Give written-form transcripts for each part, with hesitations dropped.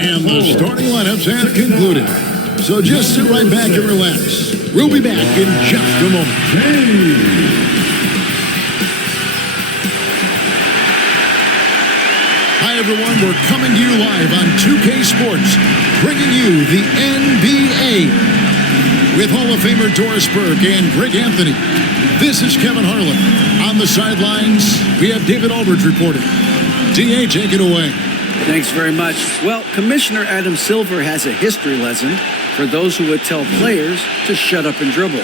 And the starting lineups have concluded. So just sit right back and relax. We'll be back in just a moment. Hi, everyone. We're coming to you live on 2K Sports, bringing you the NBA with Hall of Famer Doris Burke and Greg Anthony. This is Kevin Harlan. On the sidelines, we have David Aldridge reporting. DA, take it away. Thanks very much. Well, Commissioner Adam Silver has a history lesson for those who would tell players to shut up and dribble.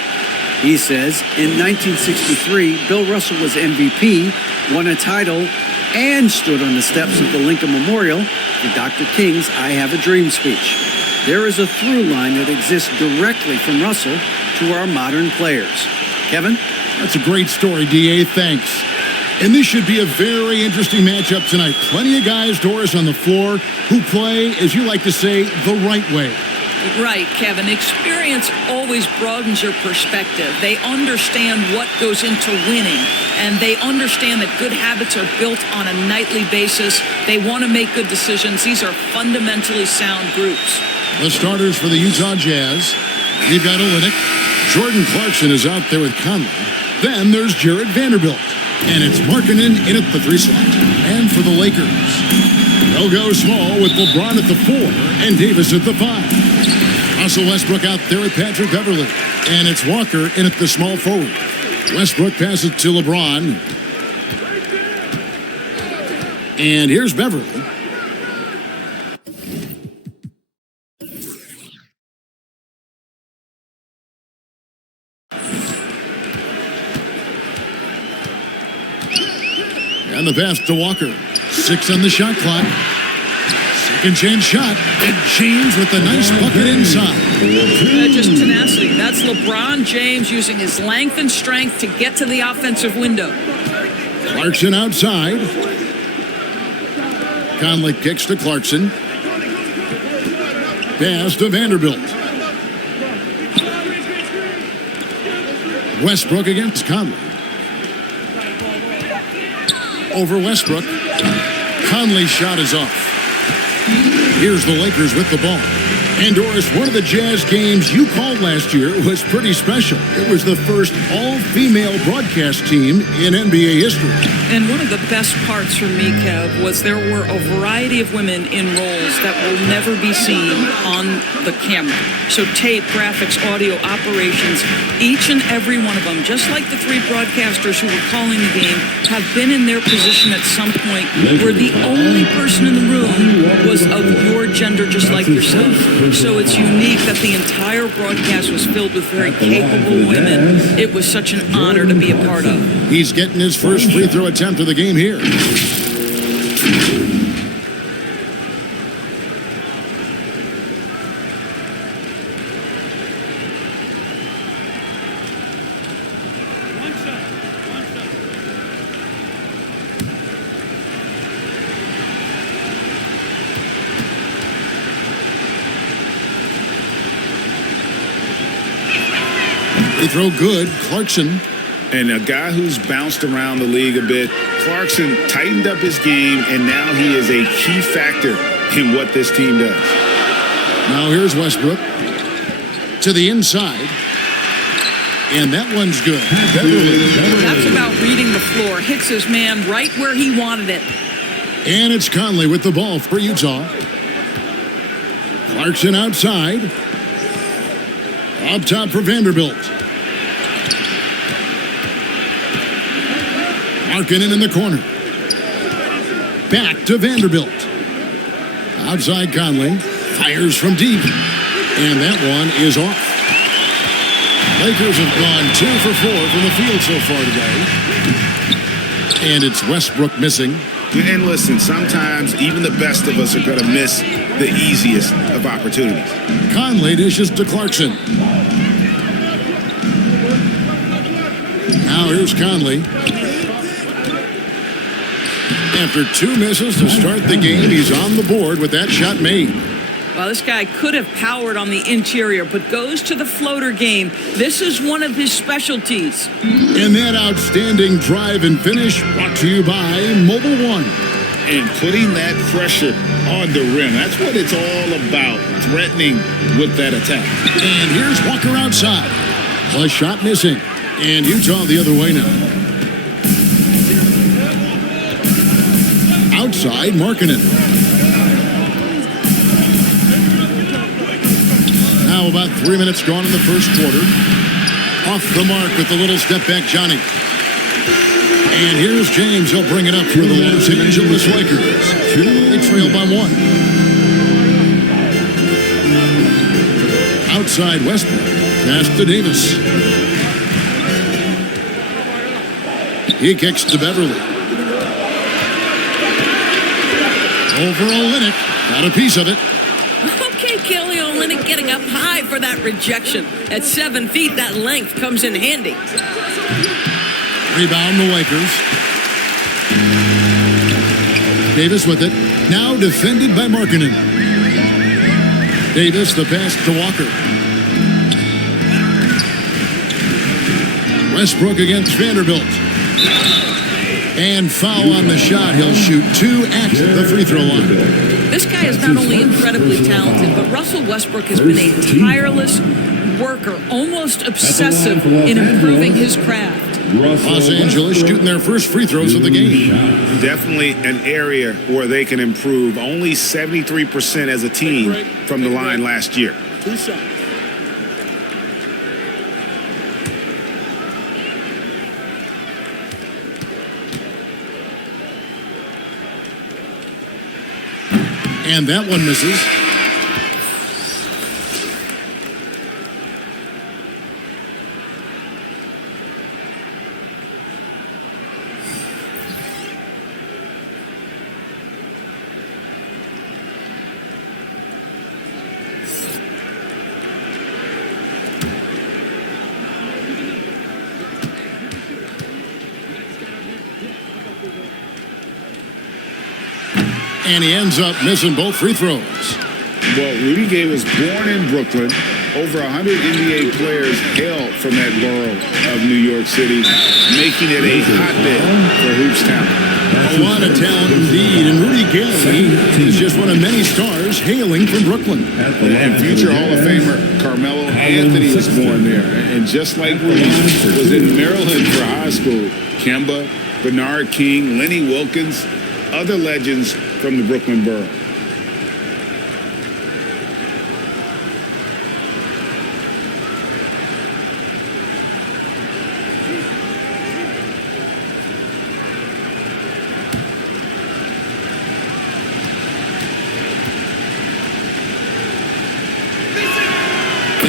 He says in 1963, Bill Russell was MVP, won a title, and stood on the steps of the Lincoln Memorial for Dr. King's I Have a Dream speech. There is a through line that exists directly from Russell to our modern players. Kevin? That's a great story, DA. Thanks. And this should be a very interesting matchup tonight. Plenty of guys, Doris, on the floor who play, as you like to say, the right way. Right, Kevin. Experience always broadens your perspective. They understand what goes into winning, and they understand that good habits are built on a nightly basis. They want to make good decisions. These are fundamentally sound groups. The starters for the Utah Jazz, we've got Olynyk. Jordan Clarkson is out there with Conley. Then there's Jared Vanderbilt. And it's Markkanen in at the 3 slot. And for the Lakers, they'll go small with LeBron at the 4 and Davis at the 5. Russell Westbrook out there with Patrick Beverley. And it's Walker in at the small forward. Westbrook passes to LeBron. And here's Beverley. And the pass to Walker. 6 on the shot clock. Second chance shot. And James with the nice bucket inside. Just tenacity. That's LeBron James using his length and strength to get to the offensive window. Clarkson outside. Conley kicks to Clarkson. Pass to Vanderbilt. Westbrook against Conley. Over Westbrook. Conley's shot is off. Here's the Lakers with the ball. And Doris, one of the Jazz games you called last year was pretty special. It was the first all-female broadcast team in NBA history. And one of the best parts for me, Kev, was there were a variety of women in roles that will never be seen on the camera. So tape, graphics, audio, operations, each and every one of them, just like the 3 broadcasters who were calling the game, have been in their position at some point where the only person in the room was of your gender, just like yourself. So it's unique that the entire broadcast was filled with very capable women. It was such an honor to be a part of. He's getting his first free throw attempt of the game here. Free throw good. Clarkson. And a guy who's bounced around the league a bit, Clarkson tightened up his game, and now he is a key factor in what this team does. Now here's Westbrook to the inside. And that one's good. Beverley. That's about reading the floor. Hits his man right where he wanted it. And it's Conley with the ball for Utah. Clarkson outside. Up top for Vanderbilt. Markkanen in the corner. Back to Vanderbilt. Outside Conley. Fires from deep. And that one is off. Lakers have gone 2 for 4 from the field so far today. And it's Westbrook missing. And listen, sometimes even the best of us are going to miss the easiest of opportunities. Conley dishes to Clarkson. Now here's Conley. After 2 misses to start the game, he's on the board with that shot made. Well, this guy could have powered on the interior, but goes to the floater game. This is one of his specialties. And that outstanding drive and finish brought to you by Mobile One. and putting that pressure on the rim. That's what it's all about, threatening with that attack. And here's Walker outside. A shot missing. And Utah the other way now. Outside, Markkanen. Now about 3 minutes gone in the first quarter. Off the mark with the little step back, Johnny. And here's James. He'll bring it up for the Los Angeles Lakers. They trail by 1. Outside Westbrook. Pass to Davis. He kicks to Beverly. Over Olynyk. Got a piece of it. Okay, Kelly Olynyk getting up high for that rejection. At 7 feet, that length comes in handy. Rebound the Lakers. Davis with it. Now defended by Markkanen. Davis, the pass to Walker. Westbrook against Vanderbilt. And foul on the shot. He'll shoot 2 at the free throw line. This guy is not only incredibly talented, but Russell Westbrook has been a tireless worker, almost obsessive in improving his craft. Los Angeles shooting their first free throws of the game. Definitely an area where they can improve. Only 73% as a team from the line last year. 2 shots. And that one misses. And he ends up missing both free throws. Well, Rudy Gay was born in Brooklyn. Over 100 NBA players hail from that borough of New York City, making it a hotbed for hoops talent. A lot of talent indeed. And Rudy Gay is just one of many stars hailing from Brooklyn. And future Hall of Famer Carmelo Anthony was born there. And just like Rudy was in Maryland for high school, Kemba, Bernard King, Lenny Wilkins, other legends from the Brooklyn borough.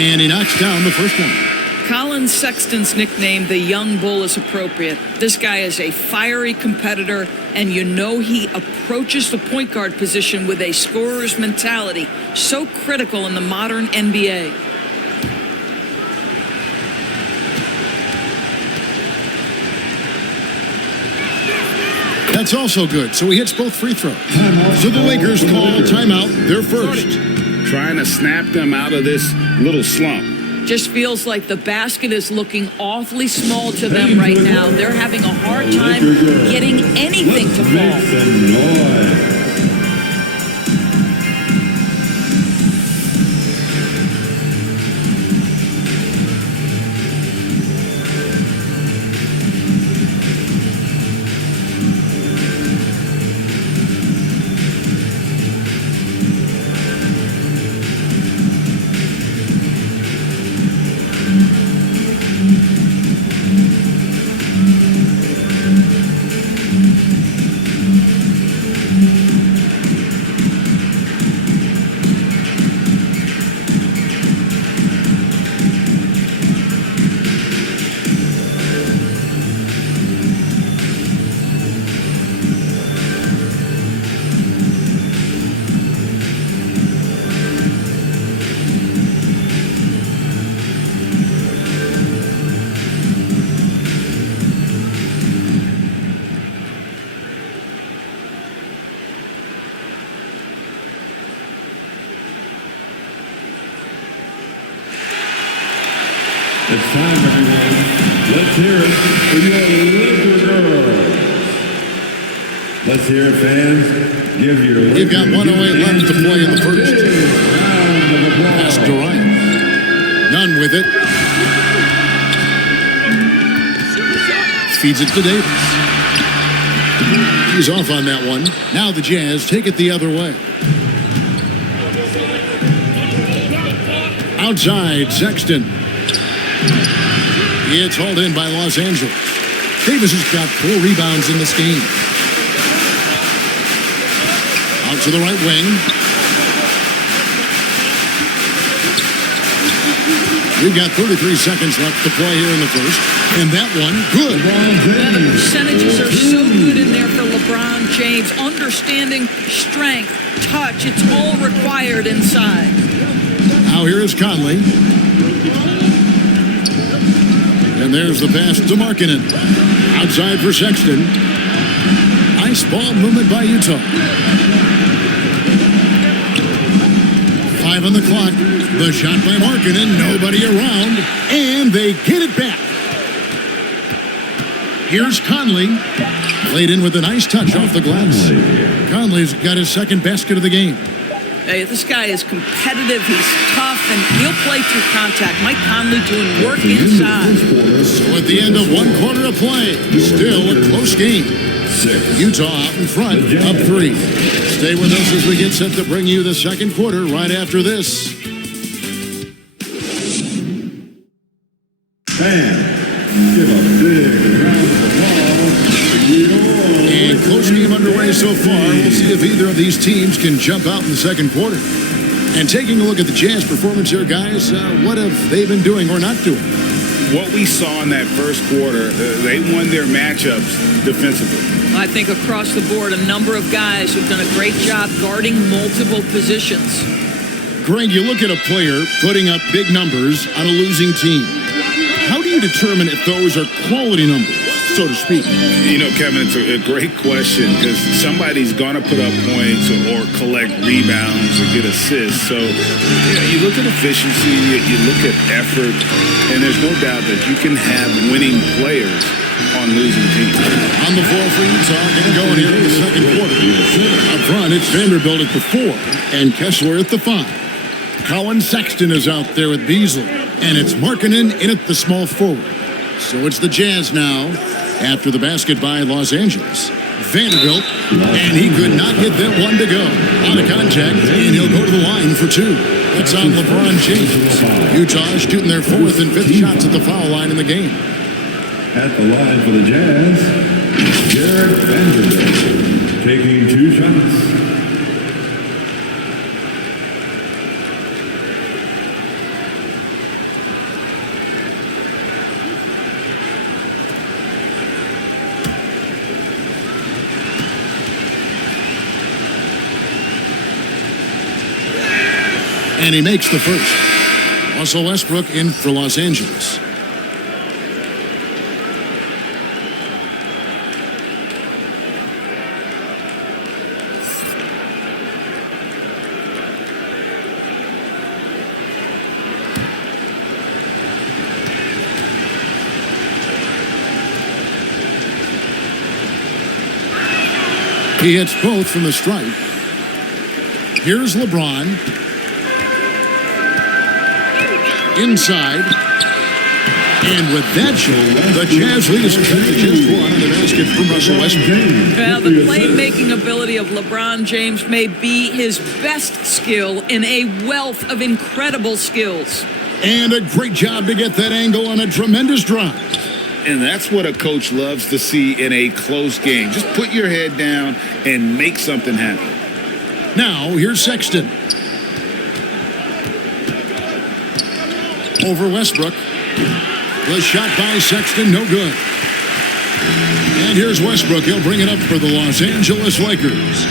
And he knocks down the first one. Colin Sexton's nickname, the Young Bull, is appropriate. This guy is a fiery competitor, and you know he approaches the point guard position with a scorer's mentality, so critical in the modern NBA. That's also good. So he hits both free throws. So the Lakers call timeout, their first. Trying to snap them out of this little slump. Just feels like the basket is looking awfully small to them right now. They're having a hard time getting anything to fall. It's time, everyone. Let's hear it for your Laker girls. Let's hear it, fans. Give your We've got 108 left to play in the first. round of Pass applause. to Ryan. None with it. Feeds it to Davis. He's off on that one. Now the Jazz take it the other way. Outside, Sexton. It's hauled in by Los Angeles. Davis has got 4 rebounds in this game. Out to the right wing. We've got 33 seconds left to play here in the first. And that one, good. Yeah, the percentages are so good in there for LeBron James. Understanding, strength, touch, it's all required inside. Now here is Conley. And there's the pass to Markkanen. Outside for Sexton. Nice ball movement by Utah. 5 on the clock. The shot by Markkanen. Nobody around. And they get it back. Here's Conley. Laid in with a nice touch off the glass. Conley's got his second basket of the game. Hey, this guy is competitive, he's tough, and he'll play through contact. Mike Conley doing work inside. So at the end of 1 quarter of play, still a close game. Utah out in front, up 3. Stay with us as we get set to bring you the second quarter right after this. Fans, give a big round of applause. And close game underway so far. We'll see if either of these teams can jump out in the second quarter. And taking a look at the Jazz performance here, guys, what have they been doing or not doing? What we saw in that first quarter, they won their matchups defensively. I think across the board, a number of guys have done a great job guarding multiple positions. Greg, you look at a player putting up big numbers on a losing team. How do you determine if those are quality numbers, so to speak? You know, Kevin, it's a great question because somebody's going to put up points or collect rebounds or get assists. So, you look at efficiency, you look at effort, and there's no doubt that you can have winning players on losing teams. On the floor for Utah, getting going here in the second quarter. Up front, it's Vanderbilt at the 4 and Kessler at the 5. Colin Sexton is out there with Beasley, and it's Markkanen in at the small forward. So it's the Jazz now after the basket by Los Angeles. Vanderbilt, and he could not get that one to go. Out of contact, and he'll go to the line for 2. That's on LeBron James. Utah is shooting their 4th and 5th shots at the foul line in the game. At the line for the Jazz, Jared Vanderbilt taking 2 shots. And he makes the first. Russell Westbrook in for Los Angeles. He hits both from the stripe. Here's LeBron. Inside. And with that show, the Jazz lead is just 1 on the basket from Russell Westbrook. Well, the playmaking ability of LeBron James may be his best skill in a wealth of incredible skills. And a great job to get that angle on a tremendous drive. And that's what a coach loves to see in a close game. Just put your head down and make something happen. Now, here's Sexton. Over Westbrook. The shot by Sexton, no good. And here's Westbrook. He'll bring it up for the Los Angeles Lakers.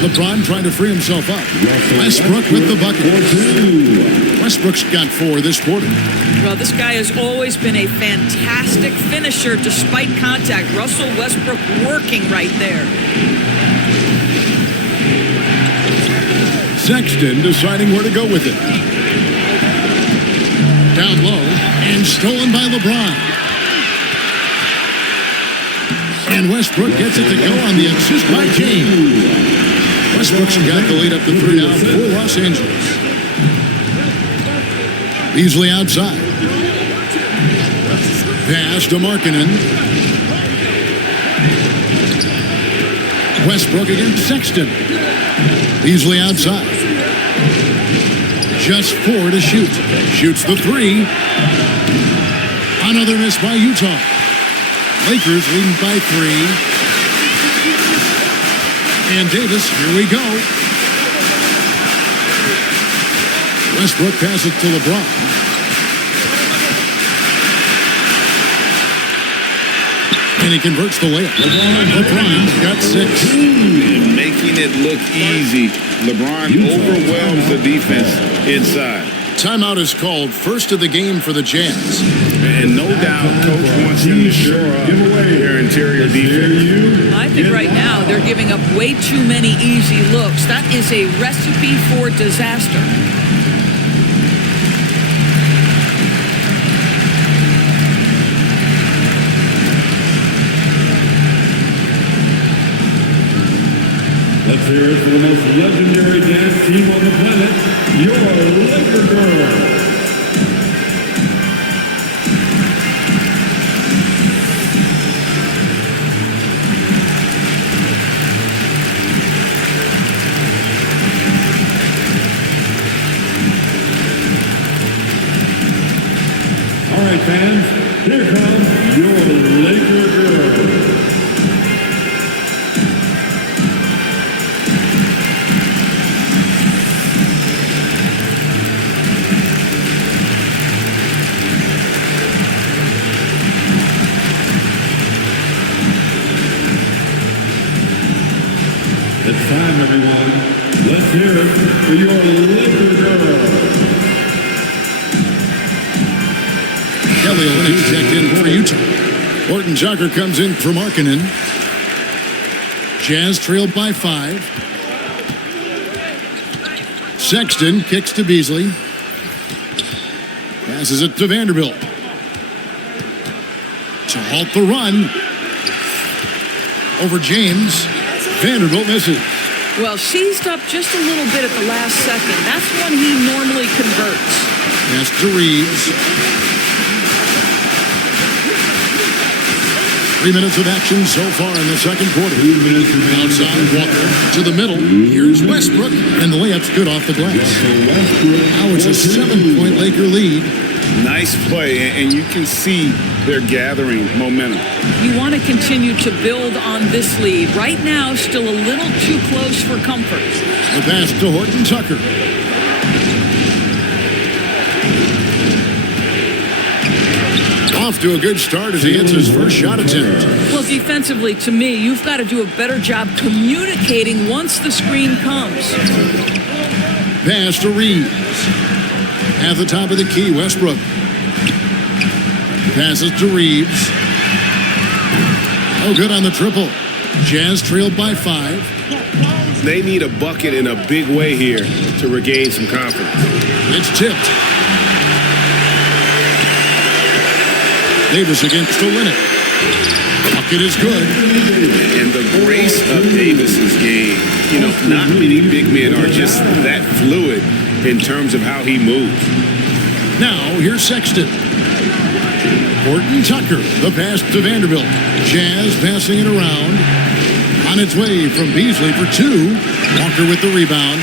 LeBron trying to free himself up. Westbrook with the bucket. Westbrook's got 4 this quarter. Well, this guy has always been a fantastic finisher despite contact. Russell Westbrook working right there. Sexton deciding where to go with it. Down low and stolen by LeBron. And Westbrook gets it to go on the assist by Kane. Westbrook's got the lead up to 3 now for Los Angeles. Beasley outside. Pass to Markkanen. Westbrook against Sexton. Beasley outside. Just 4 to shoot. Shoots the 3. Another miss by Utah. Lakers leading by 3. And Davis, here we go. Westbrook passes to LeBron. And he converts the layup. LeBron got 6. And making it look easy. LeBron overwhelms the defense inside. Timeout is called, first of the game for the Jazz. And no doubt, Coach wants them to shore up their interior defense. I think right now they're giving up way too many easy looks. That is a recipe for disaster. Let's hear it for the most legendary dance team on the planet, your Laker Girls. All right, fans, here comes your Laker Girls. It's time, everyone. Let's hear it for your Laker Girls. Kelly Olynyk checked in for Utah. Horton Tucker comes in for Markkanen. Jazz trailed by 5. Sexton kicks to Beasley. Passes it to Vanderbilt. To halt the run. Over James. Vanderbilt misses. Well, seized up just a little bit at the last second. That's when he normally converts. Pass to Reeves. 3 minutes of action so far in the second quarter. 2 minutes remaining. Outside Walker to the middle. Here's Westbrook, and the layup's good off the glass. Now it's a 7-point Laker lead. Nice play, and you can see they're gathering momentum. You want to continue to build on this lead. Right now, still a little too close for comfort. The pass to Horton Tucker. Off to a good start as he hits his first shot attempt. Well, defensively, to me, you've got to do a better job communicating once the screen comes. Pass to Reeves. At the top of the key, Westbrook. Passes to Reeves. Oh, good on the triple. Jazz trailed by 5. They need a bucket in a big way here to regain some confidence. It's tipped. Davis against Olynyk. Bucket is good. And the grace of Davis's game, not many big men are just that fluid in terms of how he moves. Now, here's Sexton. Horton Tucker, the pass to Vanderbilt. Jazz passing it around. On its way from Beasley for 2. Walker with the rebound.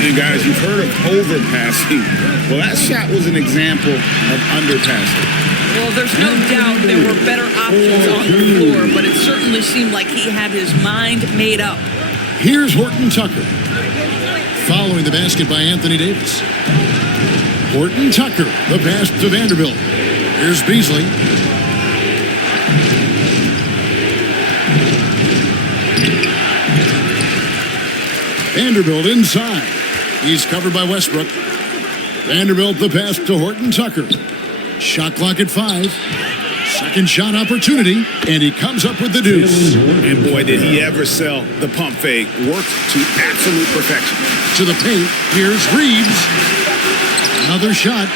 And guys, you've heard of overpassing. Well, that shot was an example of underpassing. Well, there's no doubt there were better options on the floor, but it certainly seemed like he had his mind made up. Here's Horton Tucker. Following the basket by Anthony Davis. Horton Tucker, the pass to Vanderbilt. Here's Beasley. Vanderbilt inside. He's covered by Westbrook. Vanderbilt the pass to Horton Tucker. Shot clock at 5. Second shot opportunity, and he comes up with the deuce. And boy, did he ever sell the pump fake. Worked to absolute perfection. To the paint, here's Reeves. Another shot.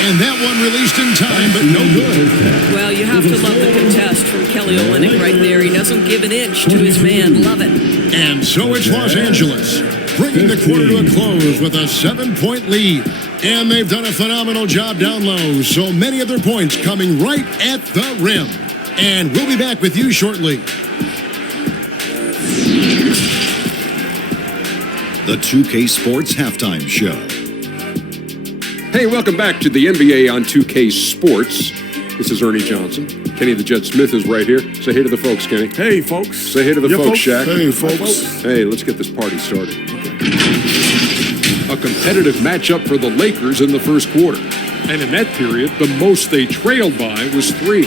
And that one released in time, but no good. Well, you have to love the contest from Kelly Olynyk right there. He doesn't give an inch to his man. Love it. And so it's Los Angeles, bringing the quarter to a close with a 7-point lead. And they've done a phenomenal job down low, so many of their points coming right at the rim. And we'll be back with you shortly. The 2K Sports Halftime Show. Hey, welcome back to the NBA on 2K Sports. This is Ernie Johnson. Kenny the Jet Smith is right here. Say hey to the folks, Kenny. Hey, folks. Say hey to the folks, Shaq. Hey, folks. Hey, let's get this party started. A competitive matchup for the Lakers in the first quarter. And in that period, the most they trailed by was 3.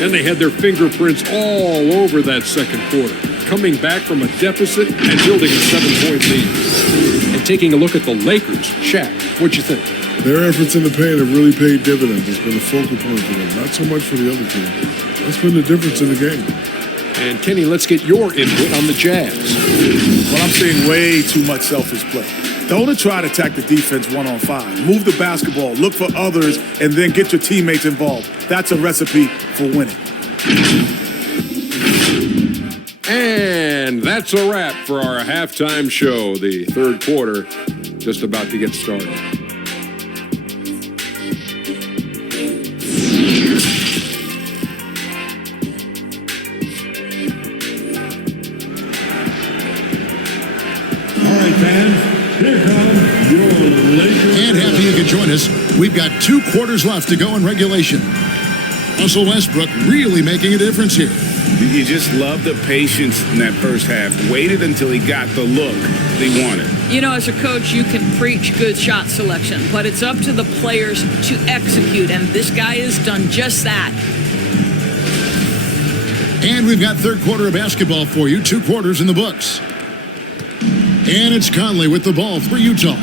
And they had their fingerprints all over that second quarter, coming back from a deficit and building a 7-point lead. And taking a look at the Lakers, Shaq, what'd you think? Their efforts in the paint have really paid dividends. It's been a focal point for them, not so much for the other team. That's been the difference in the game. And Kenny, let's get your input on the Jazz. Well, I'm seeing way too much selfish play. Don't try to attack the defense 1-on-5. Move the basketball, look for others, and then get your teammates involved. That's a recipe for winning. And that's a wrap for our halftime show. The third quarter just about to get started. All right, fans, here comes your Lakers. And happy you could join us. We've got 2 quarters left to go in regulation. Russell Westbrook really making a difference here. You just love the patience in that first half. Waited until he got the look they wanted. You know, as a coach, you can preach good shot selection, but it's up to the players to execute, and this guy has done just that. And we've got third quarter of basketball for you. 2 quarters in the books. And it's Conley with the ball for Utah.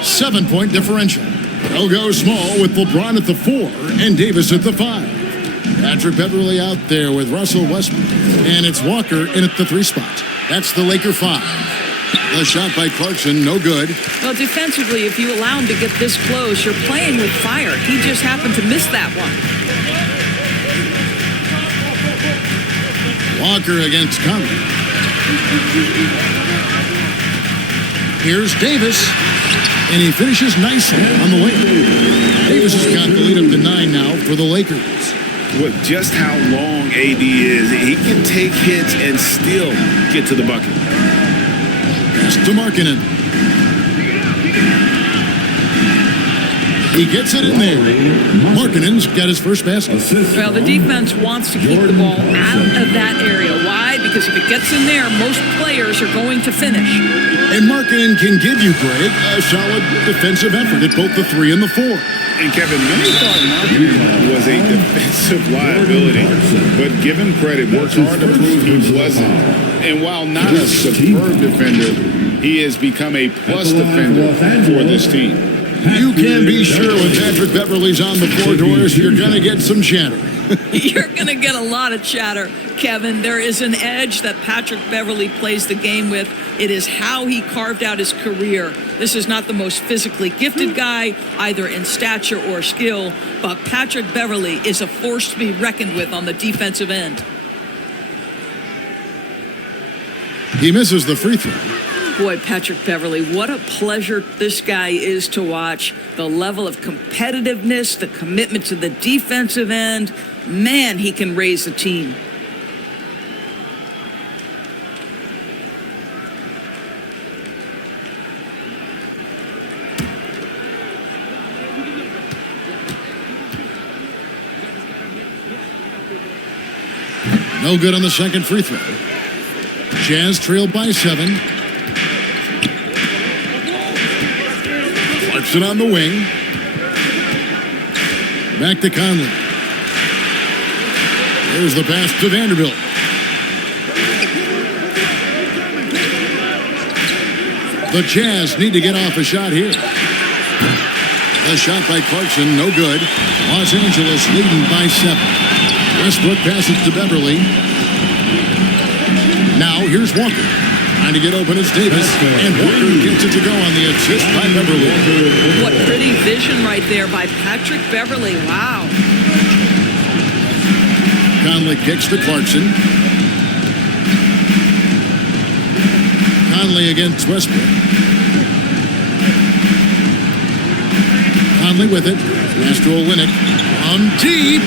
7-point differential. They'll go small with LeBron at the 4 and Davis at the 5. Patrick Beverly out there with Russell Westbrook. And it's Walker in at the 3 spot. That's the Laker 5. The shot by Clarkson, no good. Well, defensively, if you allow him to get this close, you're playing with fire. He just happened to miss that one. Walker against Conley. Here's Davis. And he finishes nicely on the layup. Davis has got the lead up to 9 now for the Lakers. With just how long AD is, he can take hits and still get to the bucket. Pass to Markkanen. He gets it in there. Markkanen's got his first basket. Well, the defense wants to keep the ball out of that area. Why? Because if it gets in there, most players are going to finish. And Markkanen can give you, Greg, a solid defensive effort at both the 3 and the 4. And Kevin, many thought Markkanen was a defensive liability, but given credit, worked hard to prove he wasn't. And while not a superb defender, he has become a plus defender for this team. You can be sure when Patrick Beverly's on the floor, Doris, you're going to get some chatter. You're going to get a lot of chatter, Kevin. There is an edge that Patrick Beverly plays the game with. It is how he carved out his career. This is not the most physically gifted guy, either in stature or skill, but Patrick Beverly is a force to be reckoned with on the defensive end. He misses the free throw. Boy, Patrick Beverly, what a pleasure this guy is to watch. The level of competitiveness, the commitment to the defensive end. Man, he can raise the team. No good on the second free throw. Jazz trailed by 7. Clarkson on the wing. Back to Conley. There's the pass to Vanderbilt. The Jazz need to get off a shot here. A shot by Clarkson, no good. Los Angeles leading by 7. Westbrook passes to Beverly. Now here's Walker. Trying to get open is Davis. And Walker gets it to go on the assist by Beverly. What pretty vision vision right there by Patrick Beverly. Wow. Conley kicks to Clarkson. Conley against Westbrook. Conley with it. Pass to Olynyk. On deep.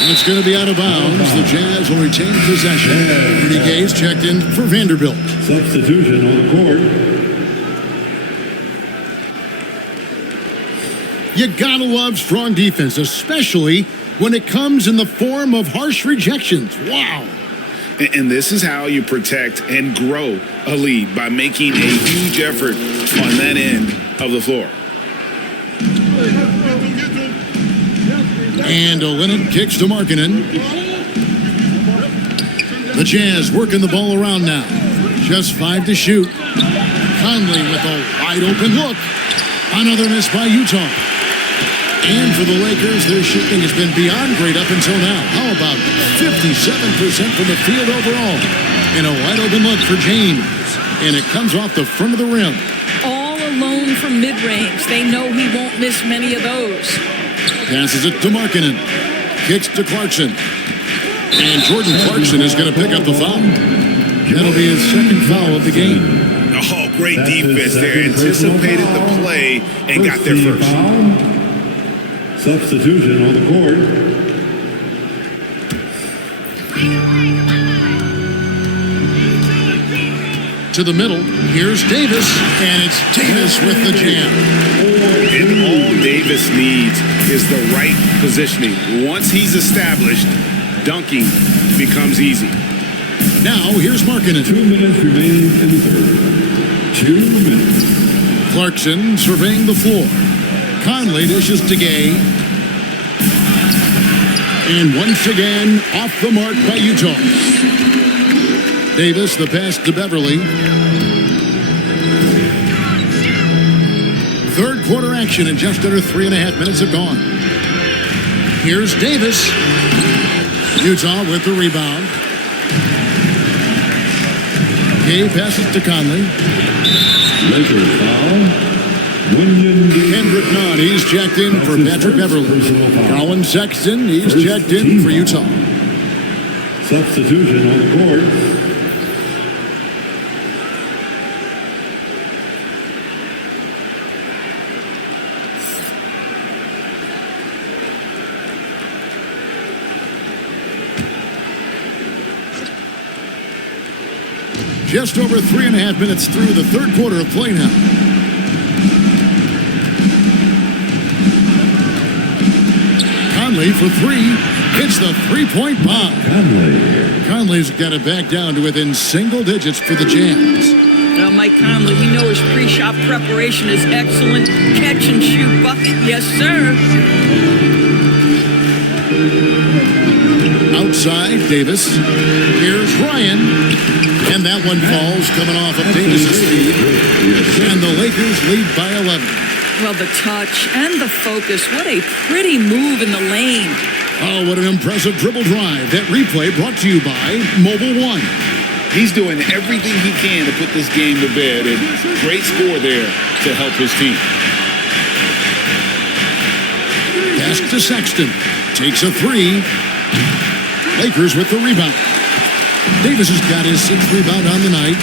And it's going to be out of bounds. The Jazz will retain possession. Rudy Gay's checked in for Vanderbilt. Substitution on the court. You gotta love strong defense, especially when it comes in the form of harsh rejections. Wow. And this is how you protect and grow a lead, by making a huge effort on that end of the floor. And Olynyk kicks to Markkanen. The Jazz working the ball around now. Just 5 to shoot. Conley with a wide open look. Another miss by Utah. And for the Lakers, their shooting has been beyond great up until now. How about 57% from the field overall? And a wide open look for James. And it comes off the front of the rim. All alone from mid-range. They know he won't miss many of those. Passes it to Markkanen. Kicks to Clarkson. And Jordan Clarkson is going to pick up the foul. That'll be his second foul of the game. Oh, great defense there. Anticipated the play and got there first. Substitution on the court. To the middle, here's Davis, and it's Davis with the jam. And all Davis needs is the right positioning. Once he's established, dunking becomes easy. Now, here's Markkanen. 2 minutes remaining in the third. 2 minutes. Clarkson surveying the floor. Conley dishes to Gay. And once again, off the mark by Utah. Davis, the pass to Beverly. Third quarter action, and just under 3.5 minutes have gone. Here's Davis. Utah with the rebound. Gay passes to Conley. Lakers foul. Kendrick Nunn, he's checked in for Patrick Beverly. Colin Sexton, he's checked in for Utah. Substitution on the court. Just over 3.5 minutes through the third quarter of play now. Conley for three. Hits the three-point bomb. Conley's got it back down to within single digits for the Jazz. Well, Mike Conley, we know his pre-shot preparation is excellent. Catch and shoot bucket, yes, sir. Outside, Davis. Here's Ryan. And that one falls, coming off of Davis' feet. And the Lakers lead by 11. Well, the touch and the focus. What a pretty move in the lane. Oh, what an impressive dribble drive. That replay brought to you by Mobile One. He's doing everything he can to put this game to bed, and great score there to help his team. Pass to Sexton. Takes a three. Lakers with the rebound. Davis has got his 6th rebound on the night.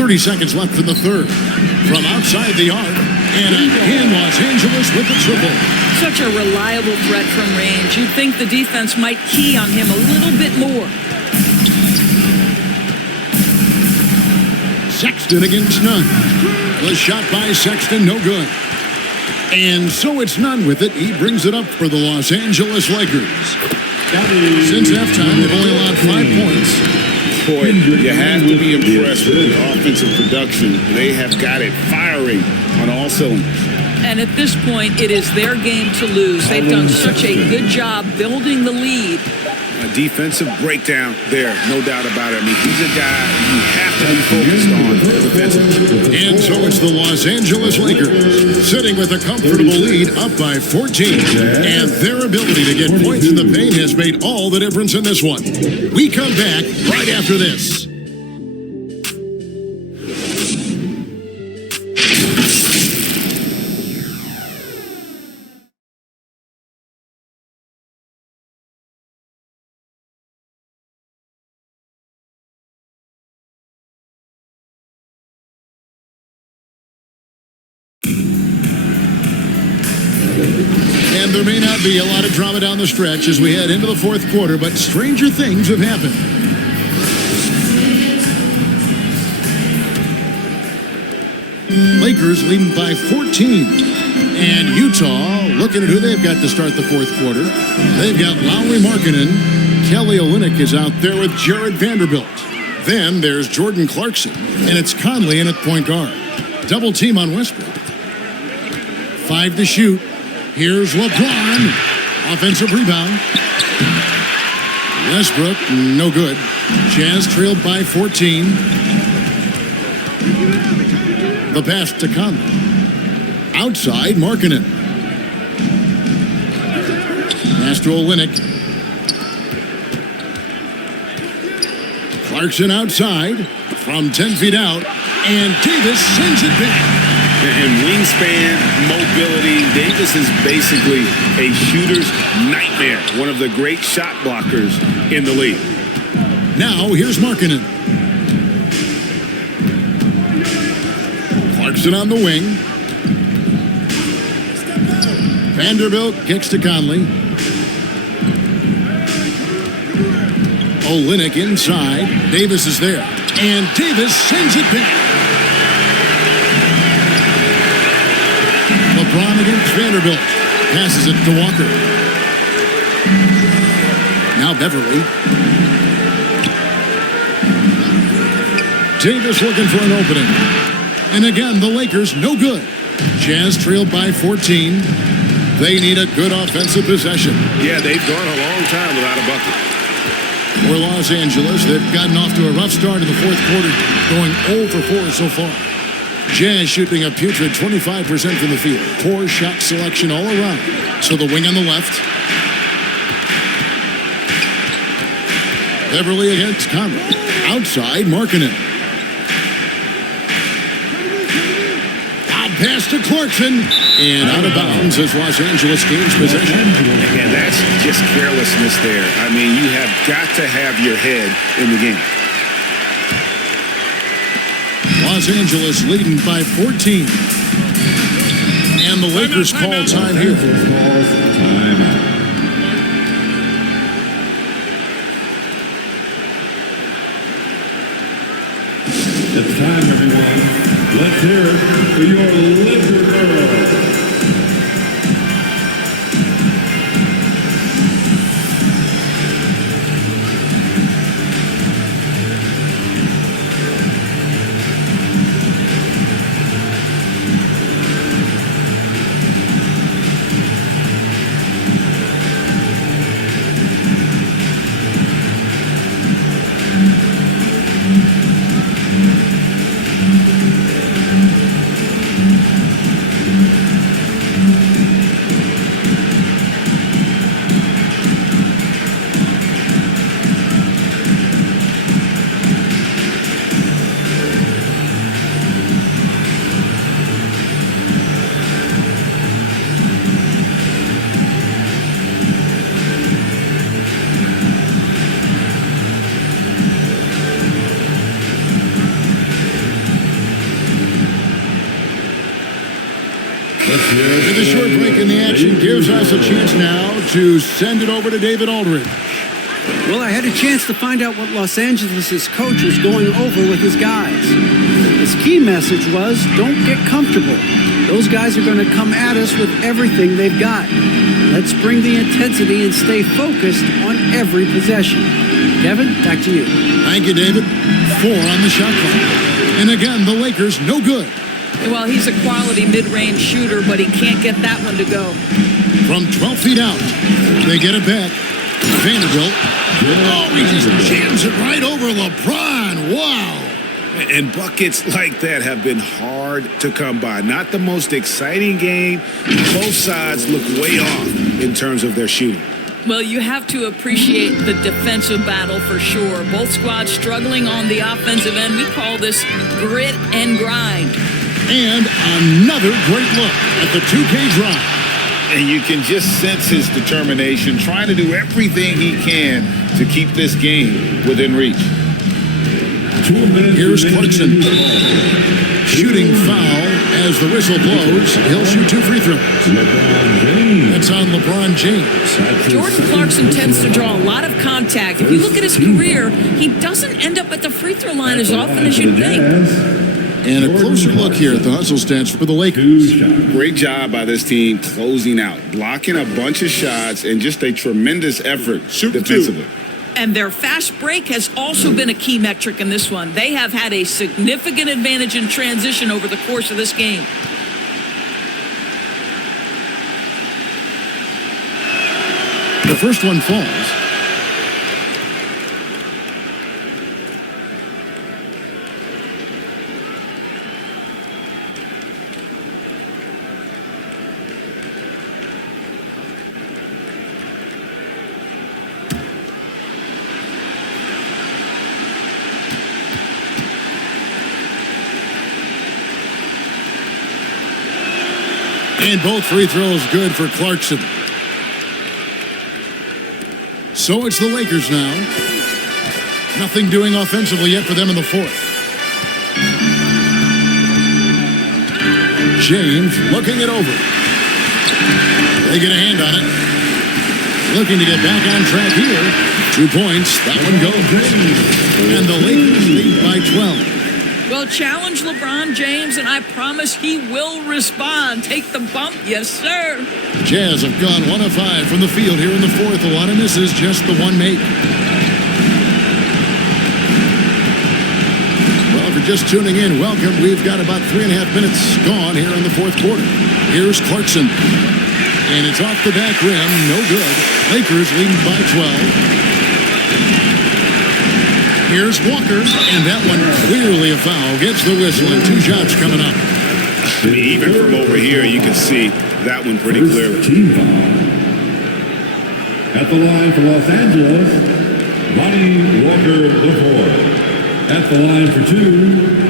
.30 seconds left in the third. From outside the arc, and again Los Angeles with the triple. Such a reliable threat from range. You'd think the defense might key on him a little bit more. Sexton against Nunn. The shot by Sexton, no good. And so it's Nunn with it. He brings it up for the Los Angeles Lakers. Since halftime, they've only allowed 5 points. Boy, you have to be impressed with the offensive production. They have got it firing on all cylinders. And at this point, it is their game to lose. They've done such a good job building the lead. A defensive breakdown there, no doubt about it. I mean, he's a guy you have to be focused on defensively. And so it's the Los Angeles Lakers sitting with a comfortable lead up by 14. And their ability to get points in the paint has made all the difference in this one. We come back right after this. And there may not be a lot of drama down the stretch as we head into the fourth quarter, but stranger things have happened. Lakers leading by 14. And Utah looking at who they've got to start the fourth quarter. They've got Lauri Markkanen. Kelly Olynyk is out there with Jared Vanderbilt. Then there's Jordan Clarkson, and it's Conley in at point guard. Double team on Westbrook. 5 to shoot. Here's LeBron. Offensive rebound. Westbrook, no good. Jazz trailed by 14. The pass to Conley. Outside, Markkanen. Pass to Olynyk. Clarkson outside from 10 feet out. And Davis sends it back. And wingspan, mobility, Davis is basically a shooter's nightmare. One of the great shot blockers in the league. Now, here's Markkanen. Clarkson on the wing. Vanderbilt kicks to Conley. Olynyk inside. Davis is there. And Davis sends it back. LeBron against Vanderbilt. Passes it to Walker. Now Beverly. Davis looking for an opening. And again, the Lakers no good. Jazz trailed by 14. They need a good offensive possession. Yeah, they've gone a long time without a bucket. For Los Angeles, they've gotten off to a rough start in the fourth quarter, going 0 for 4 so far. Jazz shooting a putrid 25% from the field. Poor shot selection all around. So the wing on the left. Beverly against Conley. Outside, Markkanen. Out pass to Clarkson. And out of bounds as Los Angeles gains possession. And that's just carelessness there. I mean, you have got to have your head in the game. Los Angeles leading by 14. And the Lakers call time here. It's time, everyone. Let's hear it for your Laker girls. And the short break in the action gives us a chance now to send it over to David Aldridge. Well, I had a chance to find out what Los Angeles' coach was going over with his guys. His key message was, don't get comfortable. Those guys are going to come at us with everything they've got. Let's bring the intensity and stay focused on every possession. Kevin, back to you. Thank you, David. 4 on the shot clock. And again, the Lakers no good. Well, he's a quality mid-range shooter, but he can't get that one to go. From 12 feet out, they get it back. Vanderbilt Oh, he just jams it right over LeBron. Wow. And buckets like that have been hard to come by. Not the most exciting game. Both sides look way off in terms of their shooting. Well, you have to appreciate the defensive battle for sure. Both squads struggling on the offensive end. We call this grit and grind. And another great look at the 2K drive. And you can just sense his determination, trying to do everything he can to keep this game within reach. 2 minutes. Here's Clarkson. Shooting foul as the whistle blows. He'll shoot 2 free throws. That's on LeBron James. Jordan Clarkson tends to draw a lot of contact. If you look at his career, he doesn't end up at the free throw line as often as you'd think. And a closer look here at the hustle stats for the Lakers. Great job by this team closing out, blocking a bunch of shots, and just a tremendous effort defensively. And their fast break has also been a key metric in this one. They have had a significant advantage in transition over the course of this game. The first one falls. And both free throws good for Clarkson. So it's the Lakers now. Nothing doing offensively yet for them in the fourth. James looking it over. They get a hand on it. Looking to get back on track here. 2 points. That one goes. And the Lakers lead by 12. Well, challenge LeBron James, and I promise he will respond. Take the bump, yes, sir. Jazz have gone 1 of 5 from the field here in the fourth. A lot of misses, just the one make. Well, if you're just tuning in, welcome. We've got about 3.5 minutes gone here in the fourth quarter. Here's Clarkson. And it's off the back rim, no good. Lakers leading by 12. Here's Walker, and that one clearly a foul. Gets the whistle, and 2 shots coming up. Even from over here, you can see that one pretty clearly. Team foul. At the line for Los Angeles, Lonnie Walker IV. At the line for 2.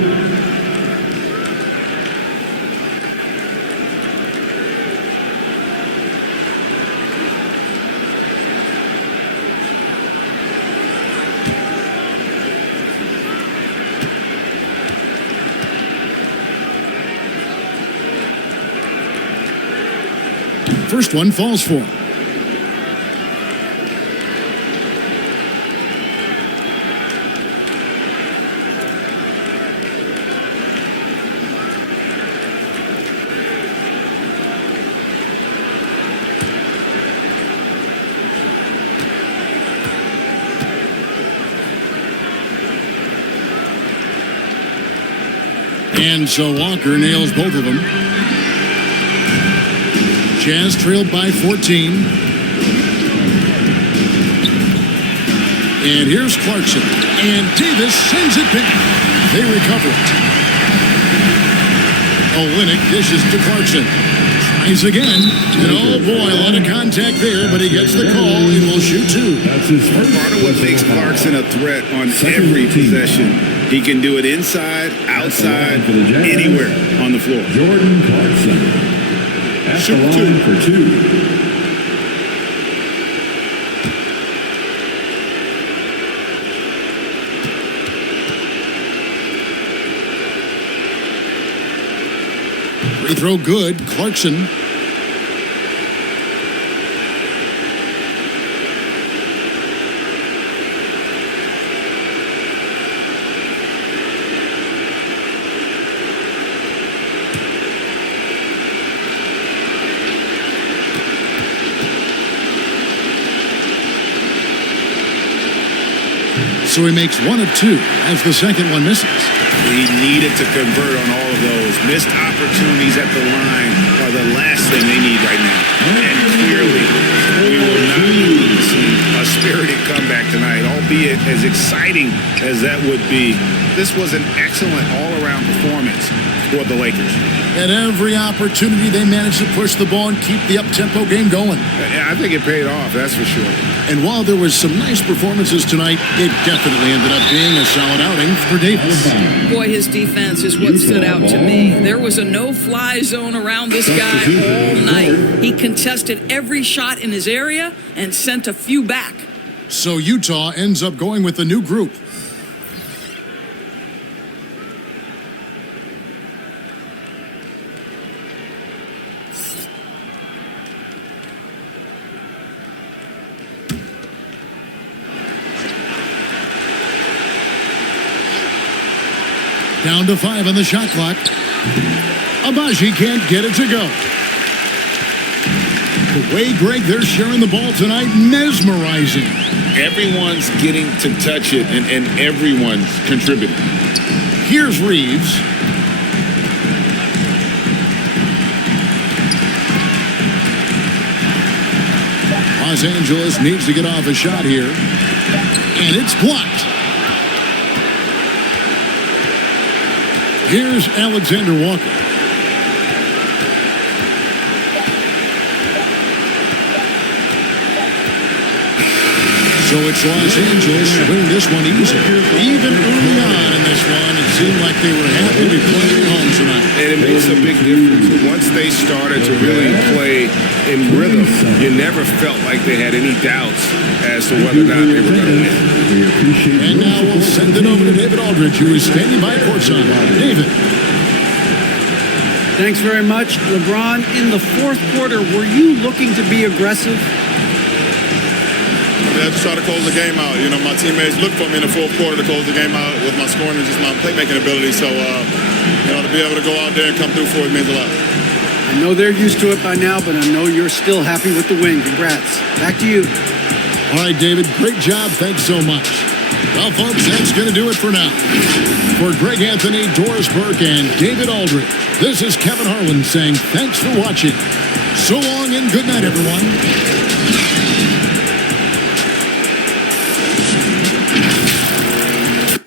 First one falls for him. And so Walker nails both of them. Jazz trailed by 14. And here's Clarkson. And Davis sends it back. They recover it. Olynyk dishes to Clarkson. Tries again. And oh boy, a lot of contact there, but he gets the call and will shoot 2. That's his first. Part of what makes Clarkson a threat on every possession. He can do it inside, outside, anywhere on the floor. Jordan Clarkson. At the line for 2. Free throw good. Clarkson. So he makes 1 of 2 as the second one misses. He needed to convert on all of those. Missed opportunities at the line are the last thing they need right now. And clearly, we will not see a spirited comeback tonight, albeit as exciting as that would be. This was an excellent all-around performance for the Lakers. At every opportunity, they managed to push the ball and keep the up-tempo game going. I think it paid off, that's for sure. And while there was some nice performances tonight, it definitely ended up being a solid outing for Davis. Boy, his defense is what stood out to me. There was a no-fly zone around this guy all night. He contested every shot in his area and sent a few back. So Utah ends up going with a new group. Down to 5 on the shot clock. Abaji can't get it to go. The way, Greg, they're sharing the ball tonight, mesmerizing. Everyone's getting to touch it, and everyone's contributing. Here's Reeves. Los Angeles needs to get off a shot here. And it's blocked. Here's Alexander Walker. So it's Los Angeles winning this one easy. Even early on in this one, it seemed like they were happy to be playing at home tonight. And it makes a big difference. Once they started to really play in rhythm, you never felt like they had any doubts as to whether or not they were going to win. And now we'll send it over to David Aldridge, who is standing by courtside. David. Thanks very much. LeBron, in the fourth quarter, were you looking to be aggressive? I just try to close the game out. You know, my teammates look for me in the fourth quarter to close the game out with my scoring and just my playmaking ability. So, you know, to be able to go out there and come through for it means a lot. I know they're used to it by now, but I know you're still happy with the win. Congrats. Back to you. All right, David, great job. Thanks so much. Well, folks, that's going to do it for now. For Greg Anthony, Doris Burke, and David Aldridge, this is Kevin Harlan saying thanks for watching. So long and good night, everyone.